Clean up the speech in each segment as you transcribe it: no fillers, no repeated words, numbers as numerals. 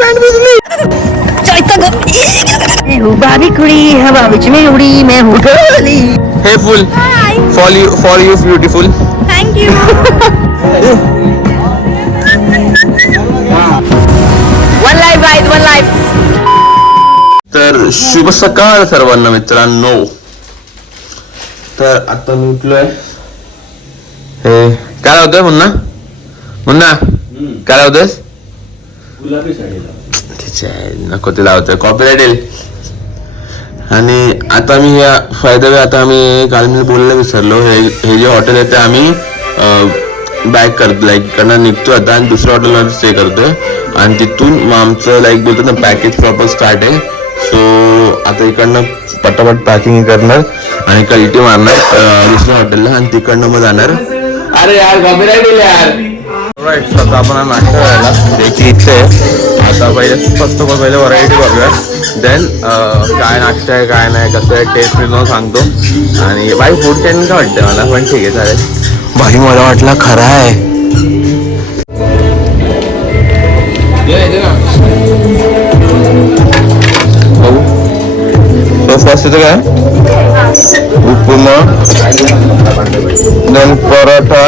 Pant भिजली. मैं हूँ बाबी कुड़ी हवा विच में उड़ी मैं हूँ ढोली. हे फुल for you beautiful. Thank you. One life guys one life. तर शुभ सकाळ सर्वांना मित्रांनो. तर आता मी उठलोय. हे काय लावतोय मुन्ना मुन्ना काय लावतोयस. गुलाबी साडीला नको ते लावतोय कॉपीराइट येईल. आणि आता मी या फायदा आता आम्ही काल मी बोलायला विसरलो. हे जे हॉटेल आहे ते आम्ही बॅक करतो लाईक इकडनं निघतो आता आणि दुसऱ्या हॉटेलमध्ये स्टे करतोय आणि तिथून मग आमचं लाईक बोलतो ना पॅकेज प्रॉपर स्टार्ट आहे. सो आता इकडनं पटापट पॅकिंग करणार आणि कल्टी मारणार दुसऱ्या हॉटेलला आणि तिकडनं मग जाणार. अरे यार कॉपीराइट येईल यार. राईट आता आपण नाश्ता करायला द्यायची इच्छा आहे. आता पहिले व्हरायटी बघूया. देन काय नाश्ता आहे काय नाही कसं आहे टेस्ट मी सांगतो. आणि बाई फूड चेन काय वाटतं मला पण ठीक आहे चालेल. बाई मला वाटलं खरं आहे. फर्स्ट इथं काय उपमा देन पराठा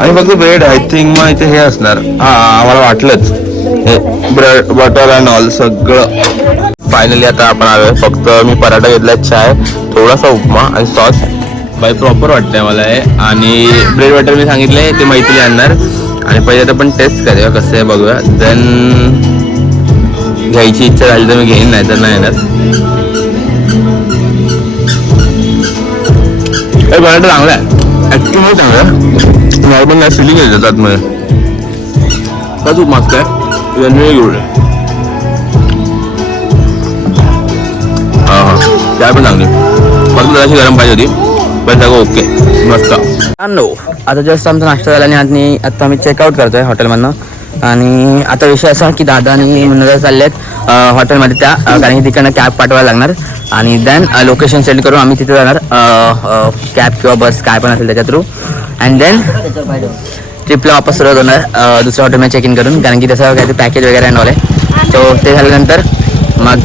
आणि फक्त ब्रेड. आय थिंक मग इथे हे असणार. आम्हाला वाटलंच हे ब्रेड बटर अँड ऑल सगळं. फायनली आता आपण आलोय. फक्त मी पराठा घेतलाय चाय थोडासा उपमा आणि सॉस. बाई प्रॉपर वाटतंय मला हे. आणि ब्रेड बटर मी सांगितलंय ते मैत्री आणणार आणि पहिले आता पण टेस्ट करूया कसं आहे बघूया. देन घ्यायची इच्छा झाली तर मी घेईन नाही तर नाही येणार. हे पराठा चांगला आहे ऍक्च्युली चांगला आहे. नॉर्मल नाही फिलिंग येते त्यात मध्ये का तूप मस्त आहे. वेगळे घेऊन हां त्या पण चांगली फक्त जराशी गरम पाहिजे होती पण सगळं ओके मस्त. आता जस्ट आमचा नाश्ता झाला आणि आता आम्ही चेकआउट करतोय हॉटेलमधनं. आणि आता विषय असा की दादा आणि मुन्ना चालले आहेत हॉटेलमध्ये त्या कारण की तिकडनं कॅब पाठवायला लागणार आणि देन लोकेशन सेंड करून आम्ही तिथे जाणार कॅब किंवा बस काय पण असेल त्याच्या थ्रू. अँड देन ट्रिपला वापस सुरुवात होणार दुसऱ्या हॉटेलमध्ये चेक इन करून कारण की त्याचं काहीतरी पॅकेज वगैरे अँड ऑल आहे. सो ते झाल्यानंतर मग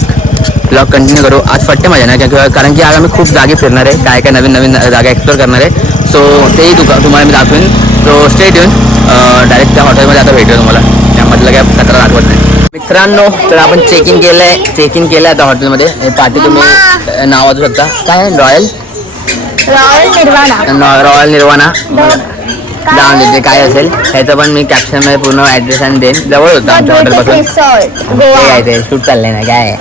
ब्लॉग कंटिन्यू करू. आज फट्टे मजा नाही कारण की आज आम्ही खूप जागे फिरणार आहे काय काय नवीन नवीन जागा एक्सप्लोर करणार आहे. सो तेही तुम्हाला मी दाखवेन. So stay tune. डायरेक्ट त्या हॉटेलमध्ये आता भेटूया तुम्हाला. त्यामधलं काय कचरा दाखवत नाही मित्रांनो. तर आपण चेक इन केलं आता हॉटेलमध्ये. पार्टी तुम्ही नाव वाचू शकता काय रॉयल निर्वाणा जाऊन देते काय असेल ह्याचं पण मी कॅप्शनमध्ये पूर्ण ॲड्रेस आणि देईन. जवळ होतं आमच्या हॉटेलपासून. ते शूट चाललंय ना काय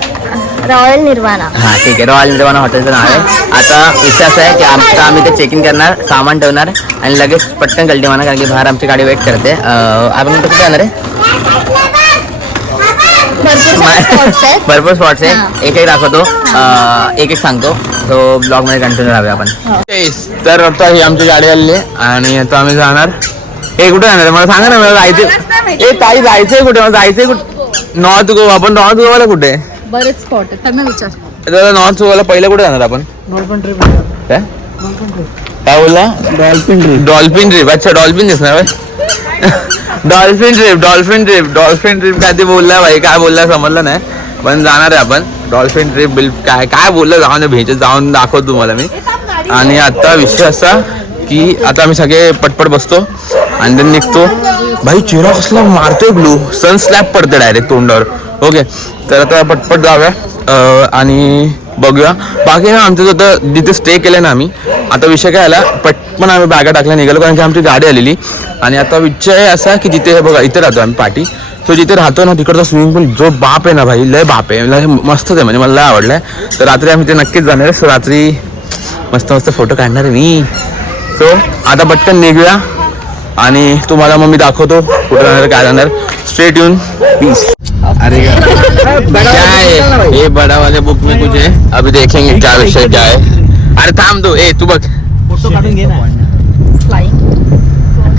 रॉयल निर्वाणा. हां ठीक आहे रॉयल निर्वाणा हॉटेलचं नाव आहे. आता विषय असं आहे की आम्ही ते चेक इन करणार सामान ठेवणार आणि लगेच पटकन कल्टी मारणार कारण की बाहेर आमची गाडी वेट करते. आपण कुठे जाणार आहे. भरपूर स्पॉट्स आहे. एक दाखवतो एक सांगतो. तो ब्लॉग मध्ये कंटिन्यू राहूया आपण. तर आता ही आमची गाडी आलेली आहे आणि आता आम्ही जाणार. हे कुठे जाणार मला सांगा ना. मला जायचं ताई जायचंय कुठे मला जायचंय कुठे. नॉर्थ गोवा. आपण नॉर्थ गोवाला कुठे बरेच स्पॉट आहेत त्यांना विचार. नॉर्थ गोवाला पहिलं कुठे जाणार आपण. काय बोलला डॉल्फिन ट्रिप. अच्छा डॉल्फिन दिसणार डॉल्फिन ट्रिप काय ते बोलला भाई काय बोलला समजलं नाही पण जाणार आहे आपण डॉल्फिन ट्रिप काय काय बोललं जाऊन भेट जाऊन दाखवतो तुम्हाला मी. आणि आता विषय असा की आता आम्ही सगळे पटपट बसतो आणि then निघतो. भाई चेहरा कसला मारतोय ग्लू. सन स्लॅब पडते डायरेक्ट तोंडावर. ओके तर आता पटपट जाऊया आणि बघूया. बाकी ना आमचं आता जिथे स्टे केलं ना आम्ही आता विषय काय आला पटपण आम्ही बॅगा टाकल्या निघालो कारण की आमची गाडी आलेली. आणि आता विषय असा की जिथे बघा इथे राहतो आम्ही पाठी. सो जिथे राहतो ना तिकडचा स्विमिंग पूल जो बाप आहे ना भाई लय बाप आहे मस्तच आहे म्हणजे मला लय आवडलाय. तर रात्री आम्ही ते नक्कीच जाणार आहे. सो रात्री मस्त मस्त फोटो काढणार आहे मी. सो आता पटकन निघूया आणि तुम्हाला मग मी दाखवतो कुठे जाणार काय जाणार. Stay tune peace. अरे क्या है ये बड़ा वाले बुक में कुछ है अभी देखेंगे क्या विषय क्या है. अरे थांब दो तू बघ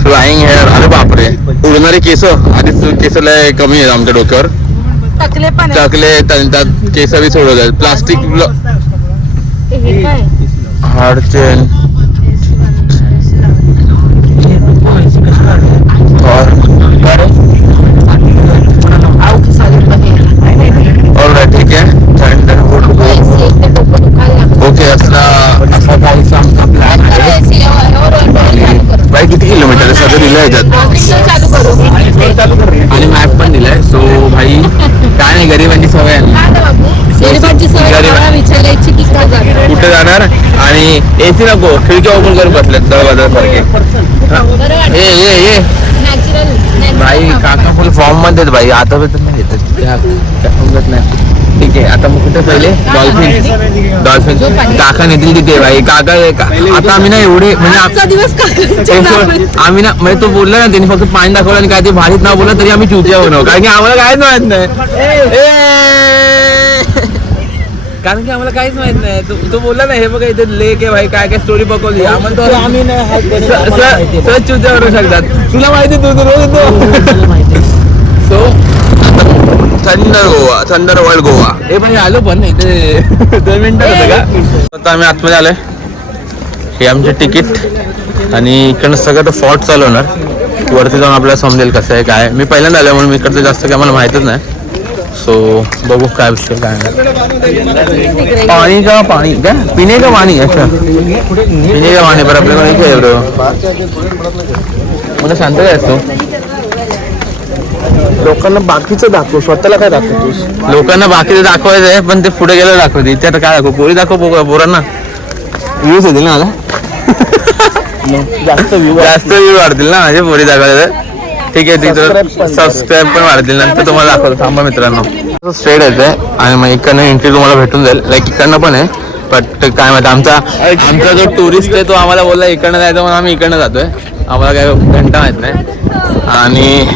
फ्लाइंग हेअर. अरे बापरे उडणारे केस. आधी केस लय कमी आहे आमच्या डोक्यावर. टकले त्यात केस बी सोडवत आहेत. प्लास्टिक हार्ड चेन एसी नको, खिडकी ओपन करून बसलेत दरवाजासारखे. ये भाई काका फुल फॉर्म मध्ये आहेत भाई. आता पण नाही येतात नाही. ठीक आहे, आता मग कुठे पहिले डॉल्फिन काका नेतील तिथे भाई. काका आता आम्ही ना एवढे म्हणजे आम्ही ना म्हणजे तो बोलला ना त्यांनी फक्त पाणी दाखवलं आणि काय ते भारीत नाव बोलला तरी आम्ही चुतिया बनव, कारण की आम्हाला काहीच माहित नाही. कारण की आम्हाला काहीच माहित नाही. तो बोलला ना हे बघा इथे लेक आहे भाई, काय काय स्टोरी बघवली आम्हाला. आम्ही सहज चुतिया बनवू शकतात. तुला माहिती तू रोज सो thunder Goa, thunder world Goa. हे पण आलो पण इथे 2 मिनिटं होतं का. आता आम्ही आतमध्ये आलोय. हे आमचे तिकीट आणि इकडनं सगळं फॉर्ट चालू होणार. वरती जाऊन आपल्याला समजेल कसं आहे काय. मी पहिल्यांदा आलो म्हणून इकडचं जास्त काय मला माहितच नाही. सो बघू काय विषय काय. पाणी का पाणी काय पिणे का पाणी. अच्छा पिणे का पाणी बरं आपल्याकडे काय एवढं मला शांत काय असतो. लोकांना बाकीचं दाखव, स्वतःला काय दाखवतोस. लोकांना बाकीचं दाखवायचं आहे पण ते पुढे गेलं दाखवते. इथे आता काय दाखव, पोरी दाखव पोरांना व्ह्यूज येतील ना मला. जास्त जास्त व्ह्यू वाढतील ना माझे पोरी दाखवायचं. ठीक आहे तिथं सबस्क्राईब पण वाढतील. नंतर तुम्हाला दाखवतो थांबा मित्रांनो. स्ट्रेट येते आणि मग इकडनं एंट्री तुम्हाला भेटून जाईल. लाईक इकडनं पण आहे बट काय माहिती आमचा जो टुरिस्ट आहे तो आम्हाला बोलला इकडनं जायचं म्हणून आम्ही इकडनं जातोय. आम्हाला काय घंटा माहित नाही. आणि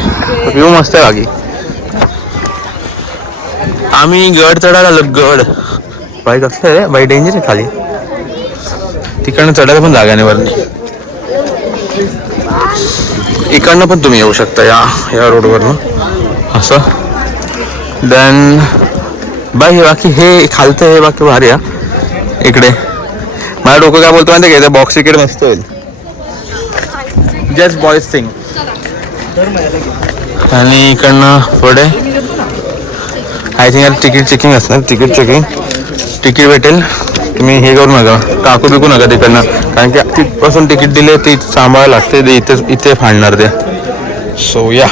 व्ह्यू मस्त आहे बाकी. आम्ही गड चढायला आलो. गड बाई कसं आहे बाई, डेंजर आहे खाली. तिकडनं चढायला पण जागा नाही वरती. इकडनं पण तुम्ही येऊ शकता या रोडवरनं असं. देन बाई हे बाकी हे खालतं हे बाकी भारी आहे. इकडे मला डोकं काय बोलतो माहिती आहे का, बॉक्स तिकीट मस्त होईल. Just boys thing. आणि इकडनं पुढे आय थिंक तिकीट चेकिंग असणार. तिकीट भेटेल. तुम्ही हे करू नका, टाकू बिकू नका तिकडनं, कारण की तिथपासून तिकीट दिले ते सांभाळायला लागते. ते इथे फाडणार ते. सो या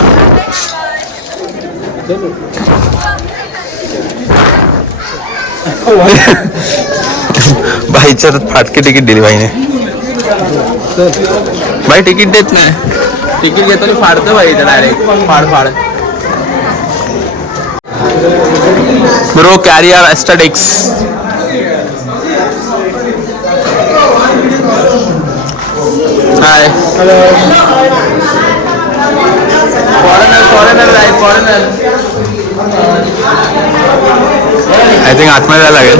बाईच्या फाटके तिकीट दिली बाईने. बाई तिकीट देत नाही. तिकीट घेतो फाडतो बाई डायरेक्ट फाड. Bro carry our aesthetics. Hi foreigner I think आतमध्ये जायला लागेल.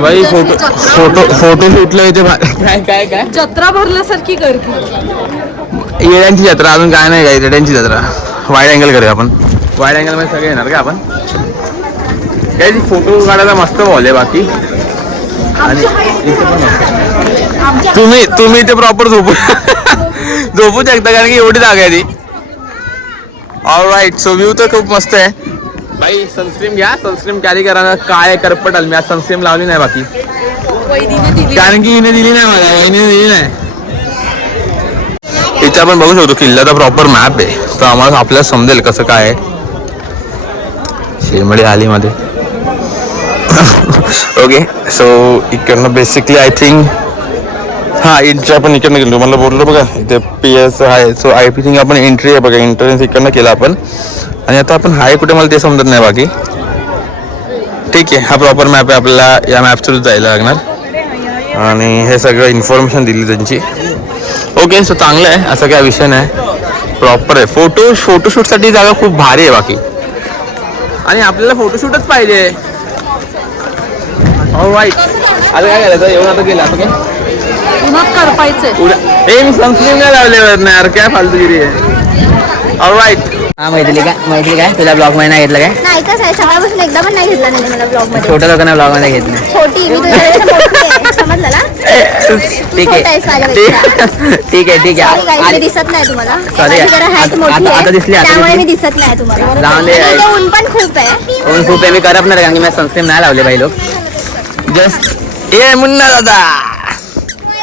बाई फोटो शूटला इथे काय जत्रा भरल्यासारखी गर्दी. येड्यांची जत्रा. अजून काय नाही काय येड्यांची जत्रा. वाईड अँगल करूया आपण. वाईड अँगल मध्ये सगळे येणार का आपण. काय फोटो काढायला मस्त बॉल आहे बाकी. आणि इथे पण मस्त. तुम्ही इथे प्रॉपर झोपू शकता कारण की एवढी जागा आहे ती. ऑलराईट. सो व्ह्यू तर खूप मस्त आहे. भाई सनस्क्रीम घ्या. सनस्क्रीम कॅरी करा. काय करपटाल. मी आज सनस्क्रीम लावली नाही बाकी कारण की हिने दिली नाही मला. वहिनीने दिली नाही. इथे आपण बघू शकतो किल्ल्याचा प्रॉपर मॅप आहे. तर आम्हाला आपल्याला समजेल कसं काय आहे. शेमडी आली मध्ये. ओके सो इकडनं बेसिकली आय थिंक हा एंट्री आपण इकडनं गेलो. मला बोललो बघा इथे PS आहे. सो आय थिंक आपण एंट्री आहे बघा. एंट्रन्स इकडनं केला आपण. आणि आता आपण हाय कुठे मला ते समजत नाही बाकी. ठीक आहे हा प्रॉपर मॅप आहे. आपल्याला या मॅप थ्रू जायला लागणार. आणि हे सगळं इन्फॉर्मेशन दिली त्यांची. ओके सो चांगलं आहे. असं काय विषय नाही. प्रॉपर आहे. फोटोशूटसाठी जागा खूप भारी आहे बाकी. आणि आपल्याला फोटोशूटच पाहिजे. ऑलराईट. आता काय करायचं येऊन आता गेलं आता काय उन्हात करपायचंय. मी सनस्क्रीन नाही लावल्यावर नाही यार काय फालतूगिरी आहे. ऑलराईट. हा मैथिली काय तुला ब्लॉग मध्ये नाही घेतलं काय. नाही तर सकाळपासून एकदा पण नाही घेतला नाही मला ब्लॉग मध्ये. छोट्या लोकांना ब्लॉग मध्ये घेत नाही. छोटी मी तुझ्यापेक्षा मोठी आहे. समजलं ना. ठीक आहे आणि दिसत नाही तुम्हाला. Sorry. माझी जरा height मोठी आता आहे. दिसली, आता त्यामुळे दिसली. मी दिसत नाही तुम्हाला. लावून दे. आणि इथे ऊन पण खूप आहे. ऊन खूप आहे. मी करपणार कारण की मी सनस्क्रीन नाही लावले बाई लोक. जस्ट ए मुन्ना दादा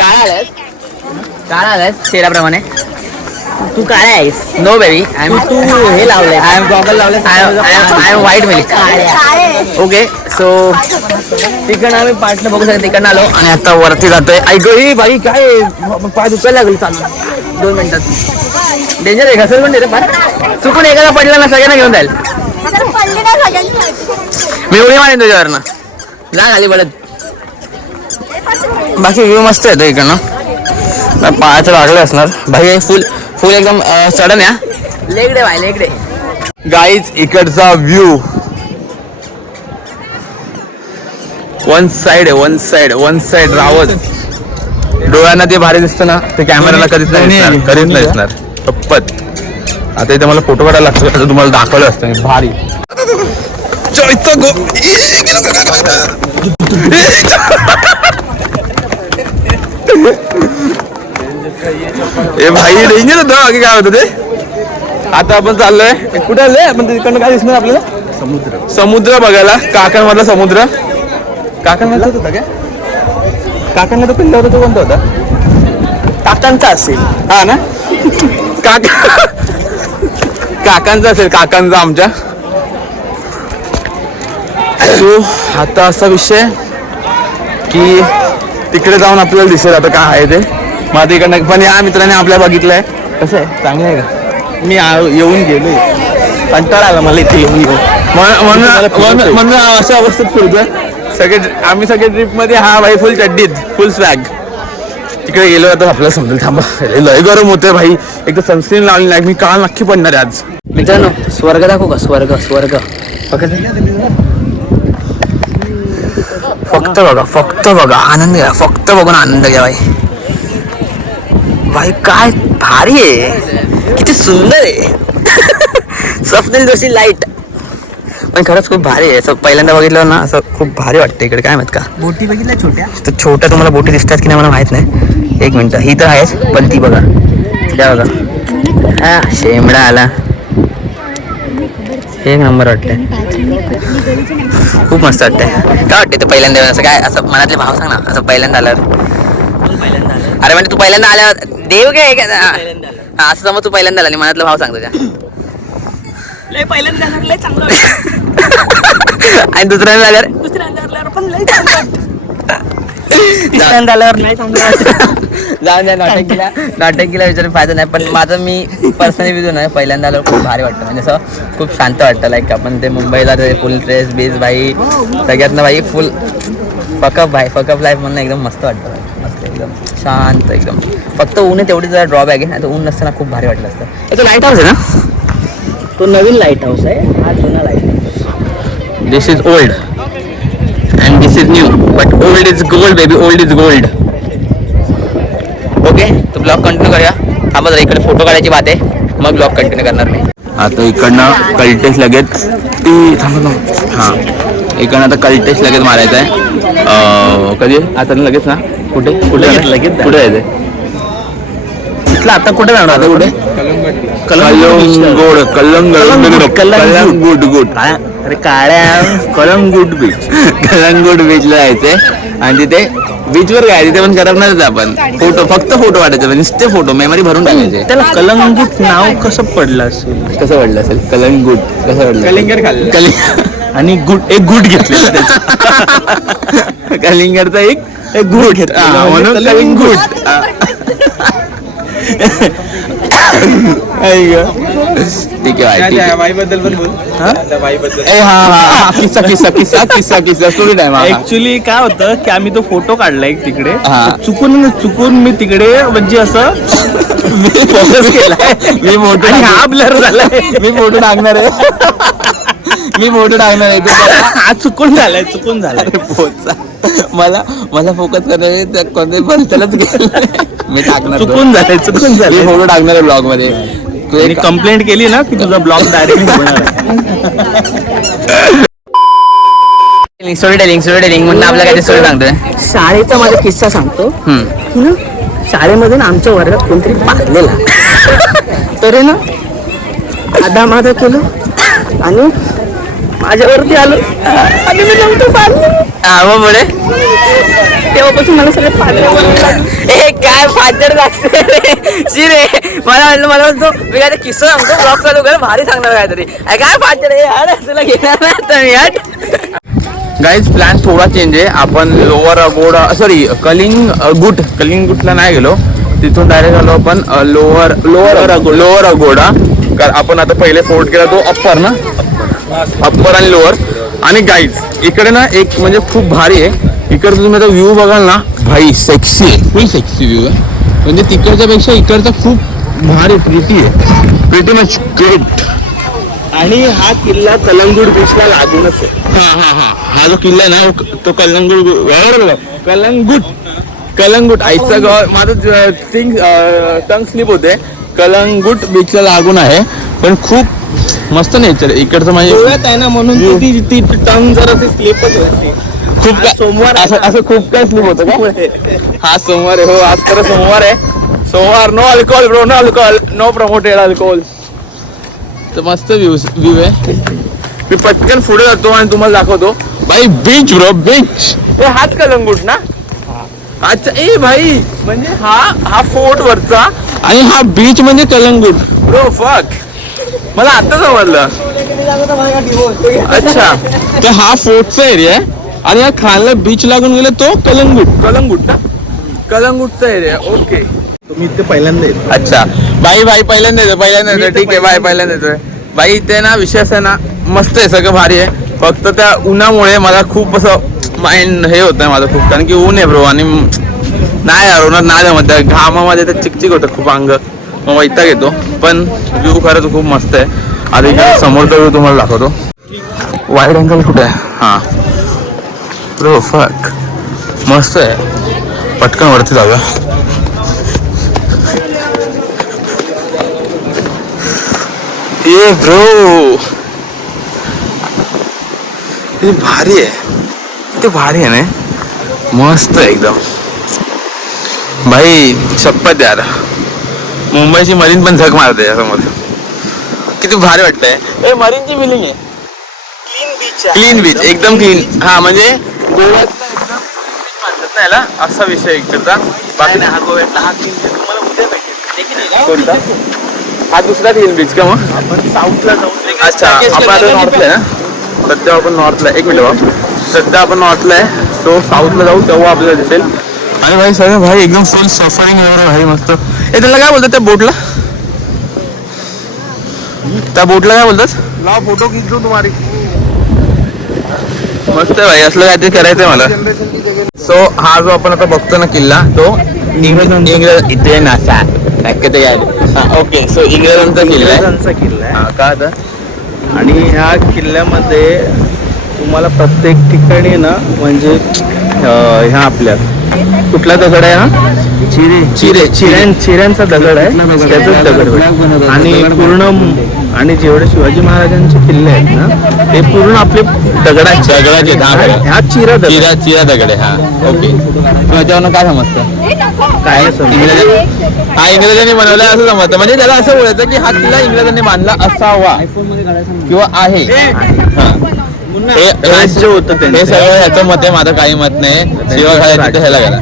काळा आलास शेराप्रमाणे. तू काय आहेस? नो बेबी आय एम तू हे लावलंय. आय एम गॉगल लावले. I am white milk. Okay so तिकडनं आम्ही पार्टनर बघू शकतो. तिकडनं आलो आणि आता वरती जातोय. ऐक ही बाई काय पाय दुखायला लागली. चालू 2 मिनिटात डेंजर आहे. घसर पण रे पार. चुकून एखादा पडला ना सगळ्यांना घेऊन जाईल. मी उडी मारेन तुझ्यावरनं. जा खाली पडत. बाकी व्ह्यू मस्त येतो इकडनं. पायाचं लागले असणार भाई. फुल फुल एकदम सडन या. लेगडे भाई लेगडे. गाईज इकडचा व्ह्यू वन साइड रावत. डोळ्यांना ते भारी दिसतं ना ते कॅमेराला कधीच नाही दिसणार पप्पत. आता इथे मला फोटो काढायला लागतो. आता तुम्हाला दाखवलं असतं भारी. ए भाई डेंजर होतं. बाकी काय होतं ते. आता आपण चाललोय कुठे आलोय आपण. तिकडनं काय दिसणार आपल्याला. समुद्र बघायला. काकांमधला समुद्र. काकांमधला होता काय. काकांना तो पिल्ला होता तो कोणता होता. काकांचा असेल. हा ना. काकांचा असेल. काकांचा आमच्या. सो आता असा विषय की तिकडे जाऊन आपल्याला दिसेल आता काय आहे ते. मग आता इकडनं पण या मित्राने आपल्या बघितलंय. कसं आहे चांगलं आहे का. मी येऊन गेलोय. कंटाळा आला मला इथे येऊन म्हणून अशा अवस्थेत फिरतोय. आम्ही सगळे ट्रिप मध्ये. हा भाई फुल चड्डीत फुल स्वॅग. तिकडे गेलो आता आपल्याला समजेल. थांबा लय गरम होतंय भाई. एक तर सनस्क्रीन लावली नाही. मी काल नक्की पडणार आहे आज. मित्रांनो स्वर्ग दाखवू का. स्वर्ग फक्त बघा आनंद घ्या. फक्त बघून आनंद घ्या भाई. भाई काय भारी आहे. किती सुंदर आहे. स्वप्नील जोशी लाईट. पण खरंच खूप भारी आहे. असं पहिल्यांदा बघितलं ना असं खूप भारी वाटतं इकडे. काय माहित का. बोटी बघितल्या छोट्या. तर छोट्या तुम्हाला बोटी दिसतात की नाही मला माहित नाही. 1 मिनिट ही तर आहेच पण ती बघा. त्या बघा हा शेमडा आला. 1 नंबर वाटतंय. खूप मस्त वाटतंय. काय वाटतंय ते पहिल्यांदा असं काय असं मनातले भाव सांग ना. असं पहिल्यांदा आल्यावर. अरे म्हणजे तू पहिल्यांदा आल्यावर देव काय हा असं समज. तू पहिल्यांदा आला आणि मनातला भाव सांग तुझ्या. पहिल्यांदा लय चांगलं. आणि दुसऱ्यांदा आल्यावर पण लय चांगलं. तिसऱ्यांदा आल्यावर नाही चांगलं. जाऊन द्या. नाटकीला विचारून फायदा नाही. पण माझं मी पर्सनली विजून आहे. पहिल्यांदा आल्यावर खूप भारी वाटतं. म्हणजे असं खूप शांत वाटतं. लाईक आपण ते मुंबईला ते फुल ट्रेस बीच भाई सगळ्यातनं भाई फुल फकअप लाईफ म्हणून एकदम मस्त वाटतं. मस्त एकदम शांत एकदम. फक्त ऊन आहे तेवढी जरा ड्रॉबॅक आहे. नाही तर ऊन नसताना खूप भारी वाटलं असतं. तो लाईट हाऊस आहे ना. तो नवीन लाईट हाऊस आहे. हा जुना light house. This is old and this is new but old is gold baby. Old is gold. Okay तो ब्लॉग कंटिन्यू करूया. थांबा जरा इकडे फोटो काढायची बात आहे. मग ब्लॉग कंटिन्यू करणार मी. आता इकडनं कल्टेस लगेच हां इकडनं आता कल्टेस लगेच मारायचं आहे. कधी आता लगेच ना. कुठे लगेच कुठे जायचंय. आता कुठे जाणार. आता कुठे. कलंगूट. अरे काळ्या कलंगूट बीच. कलंगूट बीचला जायचंय. आणि तिथे बीचवर काय तिथे पण करणारच आपण. फक्त फोटो काढायचे. नुसते फोटो मेमरी भरून टाकायचे. त्याला कलंगूट नाव कसं पडलं असेल. कसं वाटलं असेल. कलंगूट कसं वाटलं. कलिंगड खाल्लं आणि एक गुट घेतलेला. कलिंगडचा एक गुट घेतला म्हणून कलिंगूट. ठीक आहे. वाईबद्दल पण बोल. किस्सा स्टोरी टाइम. ऍक्च्युली काय होतं की आम्ही तो फोटो काढलाय तिकडे. चुकून मी तिकडे म्हणजे असं फोकस केलाय. मी फोटो हा ब्लर झालाय. मी फोटो टाकणार आहे. हा चुकून झालाय. मला फोकस करणार कोणत्याही परिसरात गेलं. मी टाकणार. चुकून झालंय. मी फोटो टाकणार आहे ब्लॉग मध्ये. तू कंप्लेंट केली ना की तुझा ब्लॉग डायरेक्ट होणार. स्टोरी टेलिंग म्हणून आपल्याला काही स्टोरी सांगतोय. शाळेचा माझा किस्सा सांगतो. की ना शाळेमध्ये ना आमच्या वर्गात कोणतरी पारलेला. तर आहे ना आधा माझा केलं आणि माझ्यावरती आलो आणि मी नव्हतं पाहिलं. हा मग पुढे तेव्हापासून मला सगळे पाहिजे. ए काय फादर लागते रे शिरे. मला म्हणतो मी काय किस्सा सांगतो, ब्लॉग चालू कर, भारी सांगणार काहीतरी. काय फादर आहे तुला घेणार नाही आता मी हट. गाईज प्लॅन थोडा चेंज आहे. आपण लोअर अगोडा सॉरी कलिंगुटला नाही गेलो, तिथून डायरेक्ट आलो आपण लोअर अगोडा. कारण आपण आता पहिले फोर्ट केला तो अप्पर आणि लोअर. आणि गाईज इकडे ना एक म्हणजे खूप भारी आहे. इकडे तुम्ही आता व्ह्यू बघाल ना भाई, सेक्सी आहे, फुल सेक्सी व्ह्यू आहे. म्हणजे तिकडच्या पेक्षा इकडचा खूप भारी, प्रिटी मच ग्रेट. आणि हा किल्ला कलंगूट बीचला लागूनच आहे. हा जो किल्ला आहे ना तो कलंगूट आईचा गाव. माझं टंग स्लिप होते. कलंगूट बीचला लागून आहे, पण खूप मस्त नेचर इकडचं. म्हणजे गोव्यात आहे ना म्हणून ती टंग जरा स्लिपच होती. खूप सोमवार असं खूप काय स्लिप होतं का? हा सोमवार आहे. हो आज तर सोमवार आहे. सोमवार no alcohol bro, no alcohol, no promoted alcohol. तर मस्त व्ह्यू आहे. मी पटकन पुढे जातो आणि तुम्हाला दाखवतो. भाई बीच ब्रो, बीच. हाच कलंगूट ना? अच्छा ए भाई, म्हणजे हा फोर्ट वरचा आणि हा बीच म्हणजे कलंगूट ब्रो. फक, मला आता समजलं. अच्छा, तर हा फोर्टचा एरिया आहे आणि हा खालला बीच लागून गेला तो कलंगूट ना, कलंगूटचा एरिया. ओके, तुम्ही इथे पहिल्यांदा येतो. अच्छा बाई पहिल्यांदा येतो. ठीक आहे बाई, पहिल्यांदा येतोय बाई. इथे ना विषय असा ना, मस्त आहे, सगळं भारी आहे. फक्त त्या उन्हामुळे मला खूप असं माइंड हे होतं माझं खूप, कारण की ऊन आहे ब्रो. आणि नाही यार उन्हात नाही जमत, त्या घामामध्ये तर चिकचिक होतं खूप अंग, मग वैताग येतो. पण व्ह्यू खरंच खूप मस्त आहे. आता इकडे समोरचा व्ह्यू तुम्हाला दाखवतो. वाईड अँगल कुठे आहे? हां ब्रो, फक मस्त आहे. पटकन वरती जाऊया. ये ब्रो, ते भारी आहे ना, मस्त आहे एकदम भाई. शपथ यार, मुंबईची मरीन पण झक मारते यासमोर. किती भारी वाटतंय. ए मरीनची फिलिंग आहे. क्लीन बीच, एकदम क्लीन. हा म्हणजे गोव्यात एकदम म्हणतात ना याला, असा विषय इकडचा. बाकी नाही, हा गोव्यातला हा क्लीन बीच तुम्हाला उद्या भेटेल. कोणता? हा दुसरा क्लीन बीच का? मग आपण साऊथला जाऊ. अच्छा, आपण आता नॉर्थला आहे ना. सध्या आपण नॉर्थला आहे. एक मिनिट बाबा, सध्या आपण नॉर्थला आहे. सो साऊथला जाऊ तेव्हा आपल्याला दिसेल. आणि भाई सगळं भाई एकदम फुल सफारिंग वगैरे भाई मस्त. ए त्याला काय बोलतात त्या बोटला काय बोलतात? ला फोटो खिंचो तुम्हारी. मस्त आहे भाई, असलं काहीतरी करायचंय मला. सो हा जो आपण आता बघतो ना किल्ला, तो इंग्रज इथे नासा. ओके, सो इंग्रजांचा किल्ला आहे. हा का आता? आणि ह्या किल्ल्यामध्ये तुम्हाला प्रत्येक ठिकाणी ना म्हणजे ह्या आपल्या कुठला दगड आहे हा? चिऱ्यांचा दगड आहे. त्याचाच दगड आहे. आणि पूर्ण आणि जेवढे शिवाजी महाराजांचे किल्ले आहेत ना, ते पूर्ण आपले दगडाचे ह्या चिरा दगड आहे. हा ओके, त्याच्यावरनं काय समजतं? काय हा इंग्रजांनी बनवला असं समजतं. म्हणजे त्याला असं बोलायचं की हा किल्ला इंग्रजांनी बांधला असावा किंवा आहे. राज्य होतं हे सगळं ह्याचं मत आहे, माझं काही मत नाही. शिवाजी ह्याला गेला.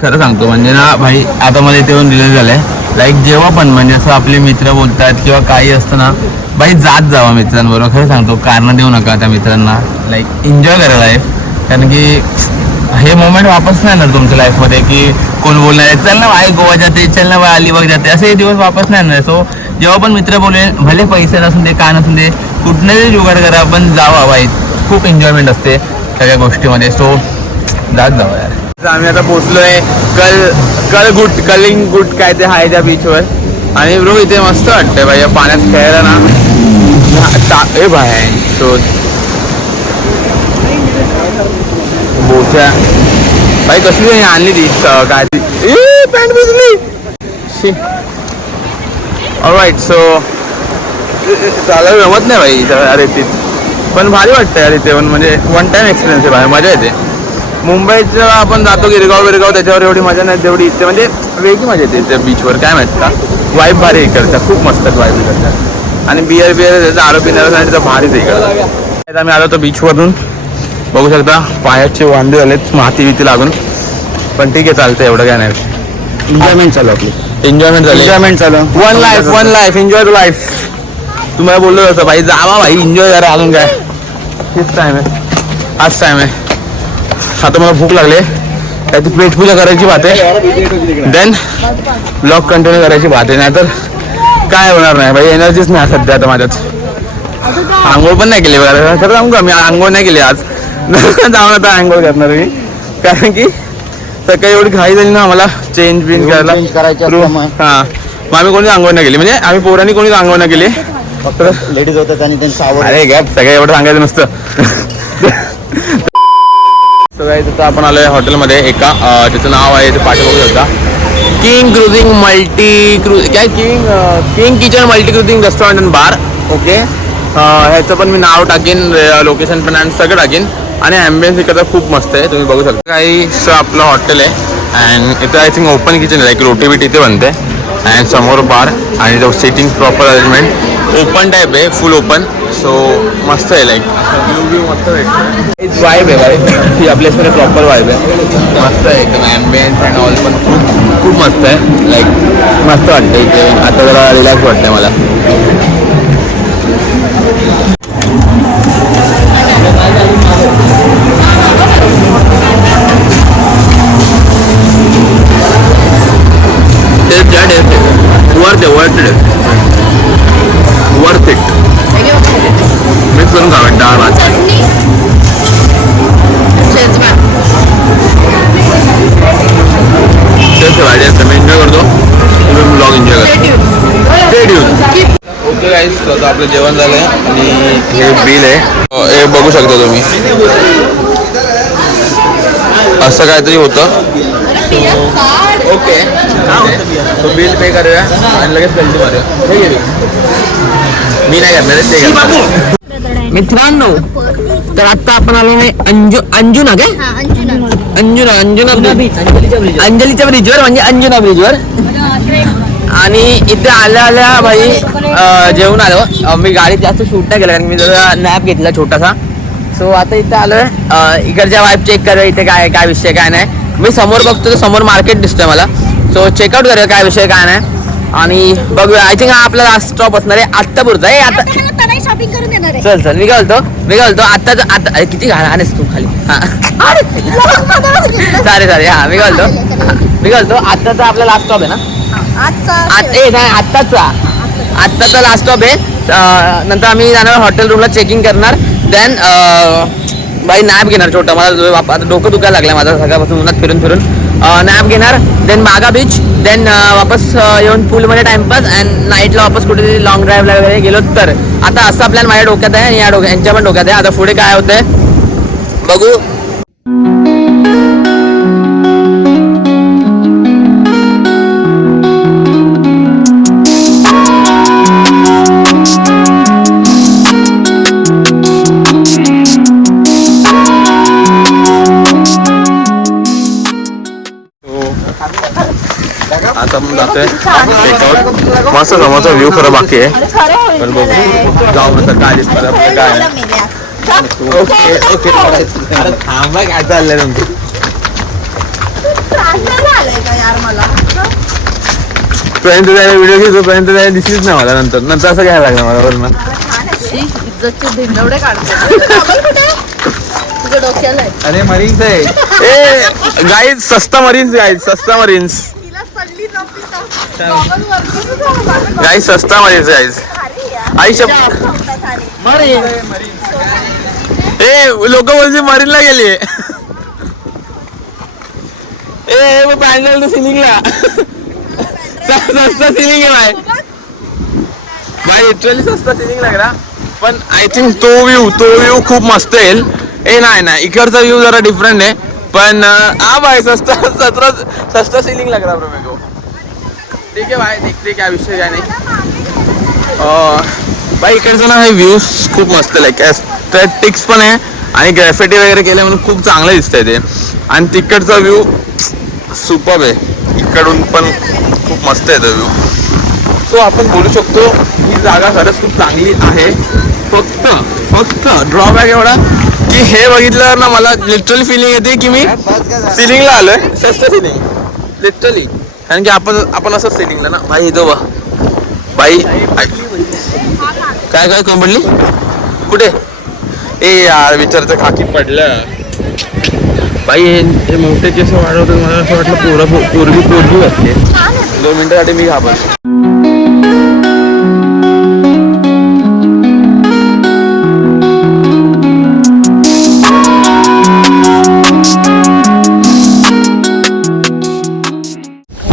खरं सांगतो म्हणजे ना भाई, आता मला इथे येऊन दिलेलं झालंय. लाईक जेव्हा पण म्हणजे असं आपले मित्र बोलतात किंवा काही असतं ना, भाई जात जावा मित्रांबरोबर. खरं सांगतो, कारण देऊ नका त्या मित्रांना. लाईक एन्जॉय करा लाईफ, कारण की हे मोमेंट वापस नाही येणार तुमच्या लाईफमध्ये. की कोण बोलणार आहे चल ना भाई गोवा जाते, चल ना भाई अलिबाग जाते, असे दिवस वापस नाही येणार. सो जेव्हा पण मित्र बोलेल, भले पैसे नसून दे काय नसून दे, कुठनंही जुगाड करा, पण जावा भाई. खूप एन्जॉयमेंट असते सगळ्या गोष्टीमध्ये. सो जात जावा यार. आम्ही आता पोहोचलोय कलिंगूट काय ते आहे त्या बीचवर. आणि ब्रो इथे मस्त वाटतंय भाई पाण्यात खेळायला ना. ए भाई शोध बोच्या भाई कसली आणली ती काय ती पॅन्ट भिजली. ऑलराईट, सो चालायला जमत नाही भाई अरे ती, पण भारी वाटतं यार इथे. पण म्हणजे वन टाइम एक्सपिरियन्स आहे भाई, मजा येते. मुंबईचं आपण जातो गिरगाव त्याच्यावर एवढी मजा नाही तेवढी इथे. म्हणजे वेगळी मजा येते त्या बीचवर. काय माहिती का, वाईब भारी इकडच्या, खूप मस्त वाईब इकडच्या. आणि बिअर दारू पिणाऱ्यासाठी तर भारीच इकडं. आम्ही आलो तो बीच वरून, बघू शकता पायाचे वांदे झालेत माती बिती लागून, पण ठीक आहे चालतं, एवढं काय नाही. एन्जॉयमेंट चालू आपली. एन्जॉयमेंट झाली. एन्जॉयमेंट चालू. One life enjoy to life. तुम्हाला बोललो होतं भाई जावा भाई एन्जॉय करा, अजून काय हेच टाइम आहे, हाच टाइम आहे. आता मला भूक लागले, त्याची पेट पूजा करायची बात आहे, देन ब्लॉग कंटिन्यू करायची बात आहे, नाहीतर काय होणार नाही भाई, एनर्जीच नाही सध्या आता माझ्यात. आंघोळ पण नाही केली बघा, खरं सांगू का मी आंघोळ नाही केली आज. जाऊन आता आंघोळ करणार मी, कारण की सकाळी एवढी घाई झाली ना मला चेंज करायला. हां मग आम्ही कोणीच आंघोळ नाही केली, म्हणजे आम्ही पोरांनी कोणीच आंघोळ नाही केली, फक्त लेडीज होतात आणि त्यांचं आवड. अरे गॅप सगळं एवढं सांगायचं नसतं. सगळ्या तिथं आपण आलोय हॉटेलमध्ये एका, त्याचं नाव आहे ते पाठी बघू शकता, किंग क्रुझिंग मल्टी काय king kitchen multi cruising restaurant and bar. Okay, ह्याचं पण मी नाव टाकीन, लोकेशन पण आणि सगळं टाकीन, आणि ॲम्बियन्स इकडचा खूप मस्त आहे, तुम्ही बघू शकता. काहीसं आपलं हॉटेल आहे अँड इथं आय थिंक ओपन किचन आहे, लाईक रोटी बिटी इथे बनते, अँड समोर बार आणि तो sitting proper arrangement open type आहे, फुल ओपन. सो मस्त आहे, लाईक व्ह्यू मस्त आहे, वाईब आहे वाईब ही आपल्याकडे प्रॉपर वाईब आहे, मस्त आहे एकदम. ॲम्बियन्स अँड ऑल पण खूप खूप मस्त आहे, लाईक मस्त वाटतं इथे. आता जरा रिलॅक्स वाटतंय मला. Worth it. मिक्स करून खावं डाळ भात. तेच भाजी असतं, मी एन्जॉय करतो, तुम्ही ब्लॉग एन्जॉय करतो. ओके गाईस, आता आपलं जेवण झालं आहे आणि हे बिल आहे, हे बघू शकता तुम्ही, असं काहीतरी होतं. ओके तो बिल पे करूया आणि लगेच पेल्टी मारूया. हे गेली मी नाही करणार, ते करणार. मित्रांनो, तर आता आपण आलो आहे अंजुना काय अंजलीच्या ब्रिजवर, म्हणजे अंजुना ब्रिजवर. आणि इथे आल्या आल्या भाई जेवून आलो. मी गाडीत जास्त शूट नाही केलं, कारण मी जरा नॅप घेतला छोटासा. सो आता इथे आलोय, इकडच्या वाईब चेक करूया, इथे काय काय विषय काय नाही. मी समोर बघतो तर समोर मार्केट दिसतोय मला, सो चेकआउट करूया काय विषय काय नाही, आणि बघूया. आय थिंक हा आपला लास्ट स्टॉप असणार आहे आत्तापुरचा आहे. आता शॉपिंग करून देणार आहे. चल मी काय बोलतो आता किती घाण तू खाली. चालेल हा मी काय बोलतो आता तर आपला लास्ट स्टॉप आहे ना, आत्ताचा लास्ट स्टॉप आहे. नंतर आम्ही जाणार हॉटेल रूमला चेकिंग करणार, देन बाई नॅप घेणार छोटा, मला आता डोकं दुखायला लागलं माझं सकाळपासून उन्हात फिरून नॅप घेणार, देन बागा बीच, देन वापस येऊन पूलमध्ये टाइमपास, अँड नाईटला वापस कुठेतरी लॉंग ड्राईव्हला वगैरे गेलो तर. आता असा प्लॅन माझ्या डोक्यात आहे आणि यांच्या पण डोक्यात आहे. आता पुढे काय होतंय बघू. आता आपण जातोय टेकआउट. मस्त समोरचा व्ह्यू खरं बाकी आहे, पण बघू जाऊ नंतर काय दिसतं आपलं काय. ओके थांबा, काय चाललंय तुमचं. पर्यंत जायला व्हिडिओ घेतो, पर्यंत जायला दिसलीच नाही मला, नंतर असं घ्यायला लागलं मला वरून. अरे मरीन्स आहे, ए गाईज सस्ता मरीन्स, सस्ता मरीन्स गाईज. आईशा ए लोक बोलते मरीनला गेली, ए वो पॅन्डल तो सिलिंगला सस्ता सिलिंग आहे भाई लिटरली सस्ता सिलिंग लग रहा. पण आय थिंक तो व्ह्यू खूप मस्त येईल. ए नाही इकडचा व्ह्यू जरा डिफरंट आहे, पण हा भाई सस्ता सिलिंग लग रहा मेरे को. ठीक आहे भाई, देखते क्या विषय काय नाही. भाई इकडचं ना हे व्ह्यूज खूप मस्त, लाईक एस्थेटिक्स पण आहे आणि ग्रॅफिटी वगैरे केलं म्हणून खूप चांगलं दिसतंय ते. आणि तिकडचा व्ह्यू सुपर्ब आहे, इकडून पण खूप मस्त आहे तो व्ह्यू. सो आपण बोलू शकतो ही जागा खरंच खूप चांगली आहे. फक्त फक्त ड्रॉबॅक एवढा की हे बघितल्यावर ना मला लिटरली फिलिंग येते की मी सिलिंगला आलोय. षष्ठ सिलिंग लिटरली. कारण की आपण असंच सिलिंगला ना भाई. इथं बा बाई काय काय कोण पडली कुठे? ए यार विचारचं खाकी पडलं बाई. हे मोठे केस वाढवतात मला असं वाटलं पोरगी असते. 2 मिनिटासाठी मी घाबरलो.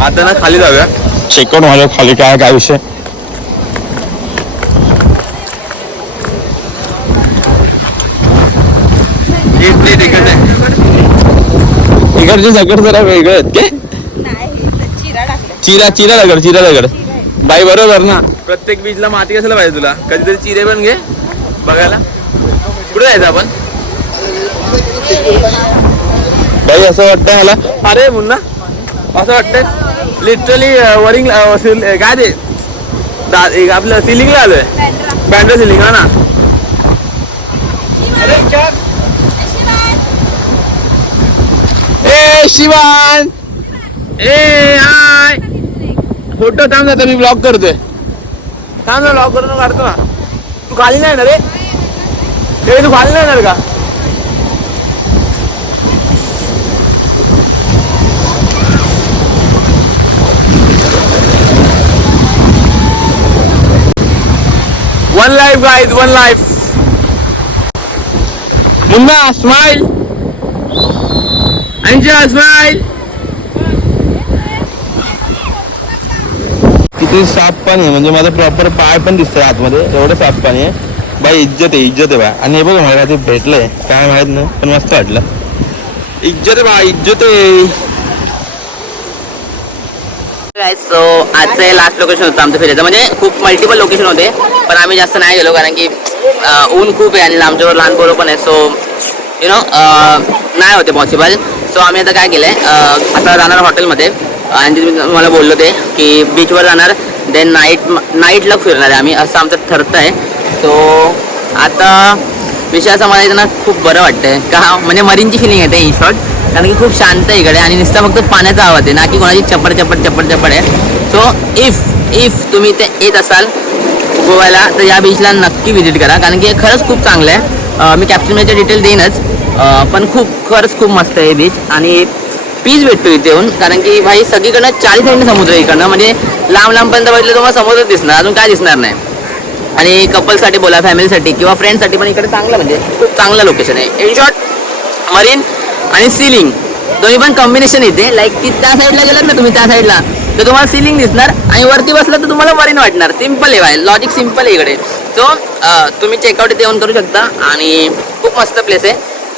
आता ना खाली जाऊया. चेकआउट माझ्या खाली काय विषय. इकडचे सकट जरा वेगळे आहेत के. चिरा दगड बाई बरोबर ना. प्रत्येक बीचला माती कशाला पाहिजे तुला. कधीतरी चिरे पण घे बघायला. कुठे जायचं आपण बाई. असं वाटतंय मला. अरे मुन्ना असं वाटतंय लिटरली वरिंग काय ते आपलं सिलिंगला आलोय. बँड्रा सिलिंग हा ना. ए शिवान ए हाय. फोटो थांब जाता मी ब्लॉग करतोय. थांब ना ब्लॉग करून काढतो ना. तू खाली नाही ना रे. तू खाली नाही येणार का? One life guys one life. Munna smile. Anja smile. किती साफ पाणी आहे म्हणजे माझं प्रॉपर पाय पण दिसतंय आतमध्ये. एवढं साफ पाणी आहे बाई. इज्जत आहे बाय. आणि हे बघा मला ते भेटलंय काय माहित नाही पण मस्त वाटलं. इज्जत आहे बाय इज्जत आहे. सो आजचं हे लास्ट लोकेशन होतं आमचं फिरायचं. म्हणजे खूप मल्टिपल लोकेशन होते पण आम्ही जास्त नाही गेलो कारण की ऊन खूप आहे आणि आमच्यावर लहान पोरं पण आहे. सो यु नो नाही होते पॉसिबल. सो आम्ही आता काय केलं आहे आता जाणार हॉटेलमध्ये आणि तिथे मी मला बोललो ते की बीचवर जाणार देन नाईटला फिरणार आहे आम्ही असं आमचं ठरतं आहे. सो आता विषय असा मला ना खूप बरं वाटतंय का म्हणजे मरीनची फिलिंग येते इन शॉर्ट. कारण की खूप शांत आहे इकडे आणि नुसतं फक्त पाण्याचा आवाज आहे ना की कोणाची चपड आहे. सो इफ तुम्ही ते येत असाल गोव्याला तर या बीचला नक्की व्हिजिट करा कारण की खरंच खूप चांगलं आहे. मी कॅप्चरमध्ये डिटेल देईनच पण खरंच खूप मस्त आहे बीच आणि पीस भेटतो इथे येऊन. कारण की भाई सगळीकडनं 40 साईडनं समुद्र इकडनं म्हणजे लांबपर्यंत बघितलं तुम्हाला समुद्रच दिसणार अजून काय दिसणार नाही. आणि कपलसाठी बोला फॅमिलीसाठी किंवा फ्रेंडसाठी पण इकडे चांगलं म्हणजे खूप चांगलं लोकेशन आहे. इन शॉर्ट मरीन आणि सीलिंग दोन्ही पण कॉम्बिनेशन येते. लाईक ती त्या साईडला गेलात ना तुम्ही त्या साईडला तर तुम्हाला सीलिंग दिसणार आणि वरती बसलं तर तुम्हाला मरीन वाटणार. सिम्पल आहे लॉजिक सिम्पल आहे इकडे. सो तुम्ही चेकआउट इथे येऊन करू शकता आणि खूप मस्त प्लेस आहे.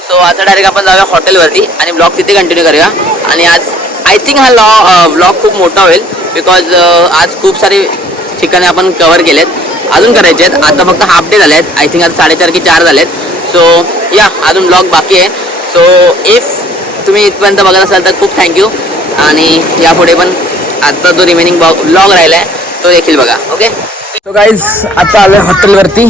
सो आता डायरेक्ट आपण जाऊया हॉटेलवरती आणि ब्लॉग तिथे कंटिन्यू करूया. आणि आज आय थिंक हा ब्लॉग खूप मोठा होईल बिकॉज आज खूप सारे ठिकाणे आपण कव्हर केलेत. अजून करायचे आहेत. आता फक्त हाफ डे झाले आहेत. आय थिंक आज 4:30 की 4 झालेत. सो या अजून ब्लॉग बाकी आहे. सो इफ तुम्ही इथपर्यंत बघत असाल तर खूप थँक्यू आणि यापुढे पण आता जो रिमेनिंग ब्लॉग राहिला आहे तो देखील बघा. ओके सो गाईज आता आलो आहे हॉटेलवरती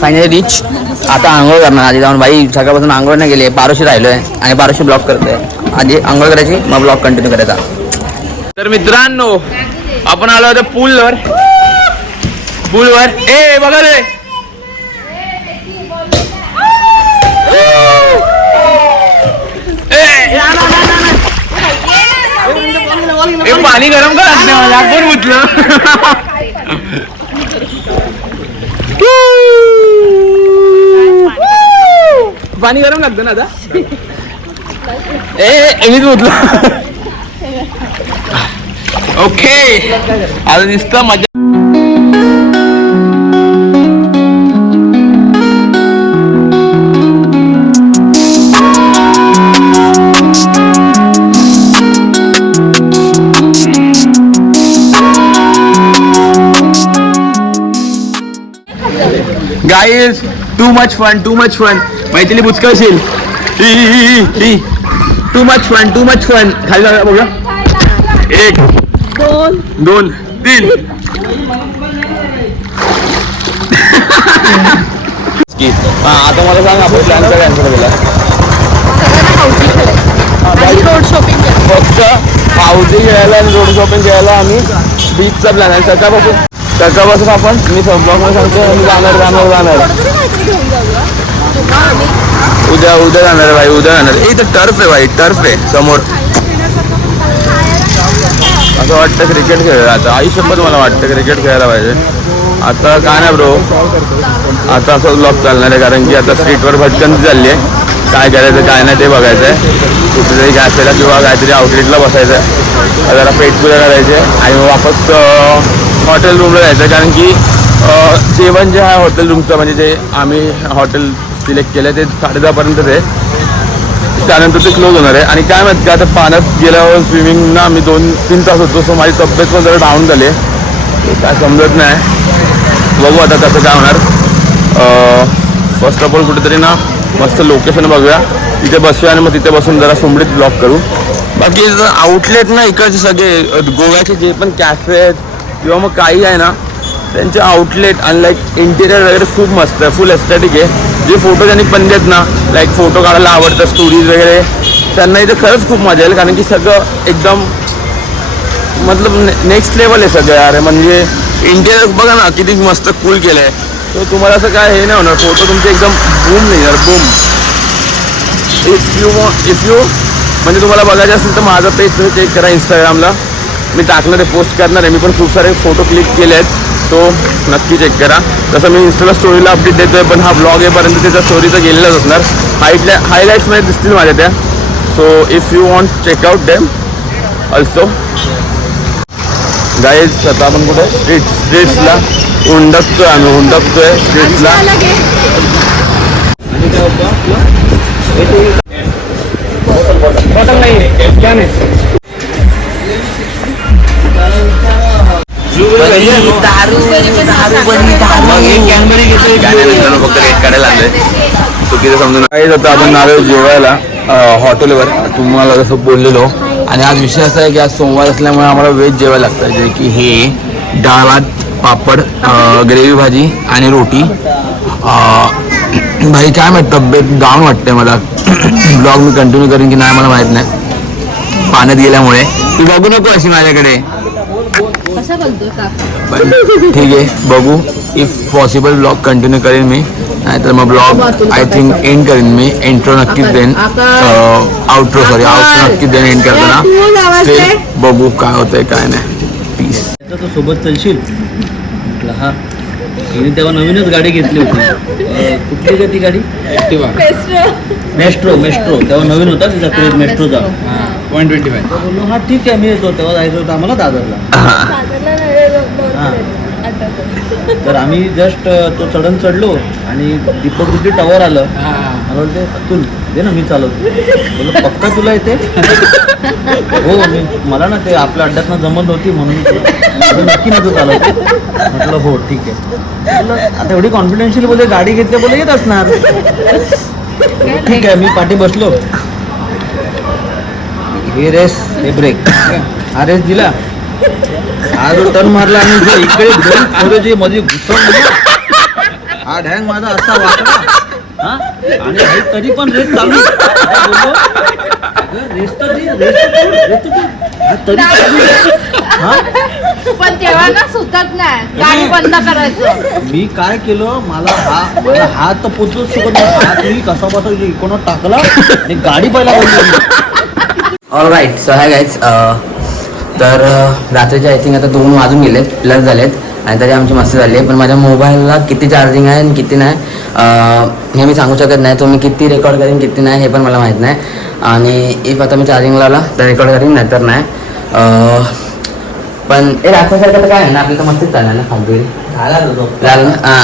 फायनली रीच. आता आंघोळ करणार. आधी जाऊन बाई सकाळपासून आंघोळ नाही गेली. पारोशी राहिलो आहे आणि पारोशी ब्लॉग करतोय. आधी आंघोळ करायची मग ब्लॉग कंटिन्यू करायचा. तर मित्रांनो आपण आलो होतो पूलवर. ए बघा रे पाणी गरम कर आपण उठलं. पाणी गरम लागतं ना आता. मीच उठलो. ओके आता दिसतं मजा. Guys too much fun Maithili बुचकळशील. टू मच फन खाली जाऊया बघा. 1 2 3 नक्की. हा आता मला सांग आपण प्लॅनचा कॅन्सल केला. सगळ्यांना हाऊसिंग आणि रोड शॉपिंग फक्त हाऊसिंग खेळायला आणि रोड शॉपिंग खेळायला आम्ही बीचचा प्लॅन आहे. सकाळपासून आपण मी ब्लॉगमध्ये सांगतो आम्ही जाणार उद्या जाणार आहे भाई. उद्या जाणार आहे. इथं टर्फ आहे भाई. टर्फ आहे समोर. असं वाटतं क्रिकेट खेळायला आता. आयुष्यभर मला वाटतं क्रिकेट खेळायला पाहिजे. आता काय नाही ब्रो, आता असं ब्लॉग चालणार आहे कारण की आता स्ट्रीटवर भटकंती चालली आहे. काय करायचं काय नाही ते बघायचं आहे. कुठेतरी गॅसला किंवा काहीतरी आउटलेटला बसायचं आहे. जरा पेट पुऱ्या करायचे आणि वापस हॉटेल रूमला जायचं आहे. कारण की जेवण जे आहे हॉटेल रूमचं म्हणजे जे आम्ही हॉटेल सिलेक्ट केलं ते 10:30पर्यंत आहे. त्यानंतर ते क्लोज होणार आहे. आणि काय माहिती का आता पाण्यात गेल्यावर स्विमिंगना आम्ही 2-3 तास होतो. सो माझी तब्येत पण जरा डाऊन झाली आहे. काय समजत नाही. बघू आता कसं काय होणार. फर्स्ट ऑफ ऑल कुठेतरी ना मस्त लोकेशन बघूया, तिथे बसूया आणि मग तिथे बसून जरा सुंबडीत ब्लॉग करू. बाकी आउटलेट ना इकडचे सगळे गोव्याचे जे पण कॅफे आहेत किंवा मग काही आहे ना त्यांचे आउटलेट आणि लाईक इंटिरियर वगैरे खूप मस्त आहे. फुल एस्थेटिक आहे. जे फोटोजेनिक पण आहेत ना लाईक फोटो काढायला आवडतात स्टोरीज वगैरे त्यांना इथे खरंच खूप मजा येईल. कारण की सगळं एकदम मतलब नेक्स्ट लेवल आहे सगळं यार. म्हणजे इंटिरियर बघा ना किती मस्त कूल केलं आहे. तर तुम्हाला असं काय हे नाही होणार. फोटो तुमचे एकदम बूम नाही यार बूम. इफ यू म्हणजे तुम्हाला बघायचं असेल तर माझं पेज तुम्ही चेक करा इंस्टाग्रामला. मी टाकणार आहे, पोस्ट करणार आहे. मी पण खूप सारे फोटो क्लिक केले आहेत. तो नक्की चेक करा. तसं मी इन्स्टाला स्टोरीला अपडेट देतो आहे पण हा ब्लॉग येईपर्यंत त्याच्या स्टोरी तर गेलेलाच असणार. हायलाईट्समध्ये दिसतील माझ्या त्या. So if you want check out them also. Guys आता आपण कुठे स्ट्रीट्सला हुंडकतोय स्ट्रीट्सला. बॉटल नाही क्या नाही फक्त रेट काढायला आणलंय चुकीचं समजून. काहीच आता आपण आलो जेवायला हॉटेलवर तुम्हाला जसं बोललेलो. आणि आज विषय असा आहे की आज सोमवार असल्यामुळे आम्हाला व्हेज जेवायला लागतं. जे की हे डाळ भात पापड ग्रेव्ही भाजी आणि रोटी. भाई काय माहीत तब्येत डाऊन वाटते मला. ब्लॉग मी कंटिन्यू करेन की नाही मला माहीत नाही पाण्यात गेल्यामुळे. तू बघू नको अशी माझ्याकडे पण ठीक आहे बघू. इफ पॉसिबल ब्लॉग कंटिन्यू करेन मी. नाहीतर मग ब्लॉग आय थिंक एंड करेन मी. इंट्रो नक्कीच देईन. आउट्रो नक्कीच देईन एंड करताना. ते बघू काय होतंय काय नाही. पीस. तू सोबत चलशील म्हटलं हा. तिने तेव्हा नवीनच गाडी घेतली होती. कुठली का ती गाडी? मेस्ट्रो तेव्हा नवीन होता तिचा क्रेज मेस्ट्रोचा 125. बोललो हा ठीक आहे मी येतो. तेव्हा जायचं होतं आम्हाला दादरला. तर आम्ही जस्ट तो चढलो आणि दीपक रुटी टॉवर आलं. मला बोलते अतुल दे ना मी चालवतो. बोललो पक्का तुला येते? हो मी मला ना ते आपल्या अड्ड्यातनं जमत होती म्हणून नक्की ना तू चालवतो. म्हटलं हो ठीक आहे. आता एवढी कॉन्फिडेन्शियल बोलते गाडी घेतली बोले येत असणार. ठीक आहे मी पाठी बसलो. हे रेस हे ब्रेक हा रेस दिला. हा जो टर्न मारला आणि जो इकडे दोन पोरं मध्ये घुसवलं हा ढँग माझा असा वाकला. हा आणि तरी पण रेस चालू. रेस तर पण तेव्हा ना सुचत नाही गाडी बंद करायचं. मी काय केलं मला हात तर पोचूच शकत नाही. हात मी कसा बसा इकडून टाकला आणि गाडी पहिला बंद. All right. So hi guys. तर रात्रीचे आय थिंक आता 2 वाजून गेलेत प्लस झालेत आणि तरी आमची मस्ती झाली आहे. पण माझ्या मोबाईलला किती चार्जिंग आहे आणि किती नाही हे मी सांगू शकत नाही. तो मी किती रेकॉर्ड करेन किती नाही हे पण मला माहीत नाही. आणि इफ आता मी चार्जिंग लावला तर रेकॉर्ड करीन नाही तर नाही. पण हे राखण्यासारखं तर काय आहे ना आपल्याला तर मस्तीच चालणार ना फालतू.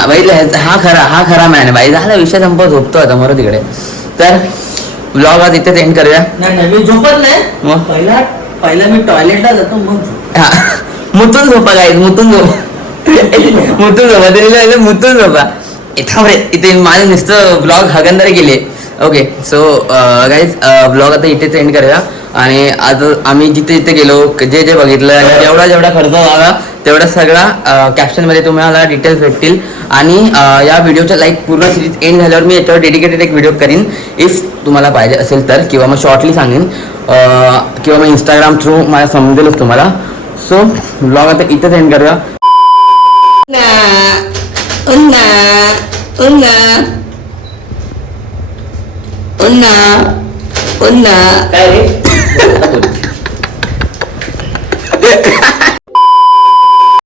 बाई हा खरा मॅन आहे बाई. झाला विषय संपत झोपतो आता मरो तिकडे. तर ब्लॉग आज इथेच एंड करूया. नाही मी झोपत नाही. मग पहिला मी टॉयलेटला जातो मग मुतून झोपा गाईज मुतून झोपा. इथे माझे नुसतं ब्लॉग हगंदारी केली. ओके सो गाईज ब्लॉग आता इथेच एंड करूया. आणि आज आम्ही जिथे जिथे गेलो जे बघितलं आणि जेवढा खर्च झाला तेवढा सगळा कॅप्शनमध्ये तुम्हाला डिटेल्स भेटतील. आणि या व्हिडिओच्या पूर्ण सिरीज एंड झाल्यावर मी याच्यावर डेडिकेटेड एक व्हिडिओ करीन इफ तुम्हाला पाहिजे असेल तर, किंवा मग शॉर्टली सांगेन, किंवा मग इंस्टाग्राम थ्रू मला समजेलच तुम्हाला. सो ब्लॉग आता इथंच एंड करूया. काय रे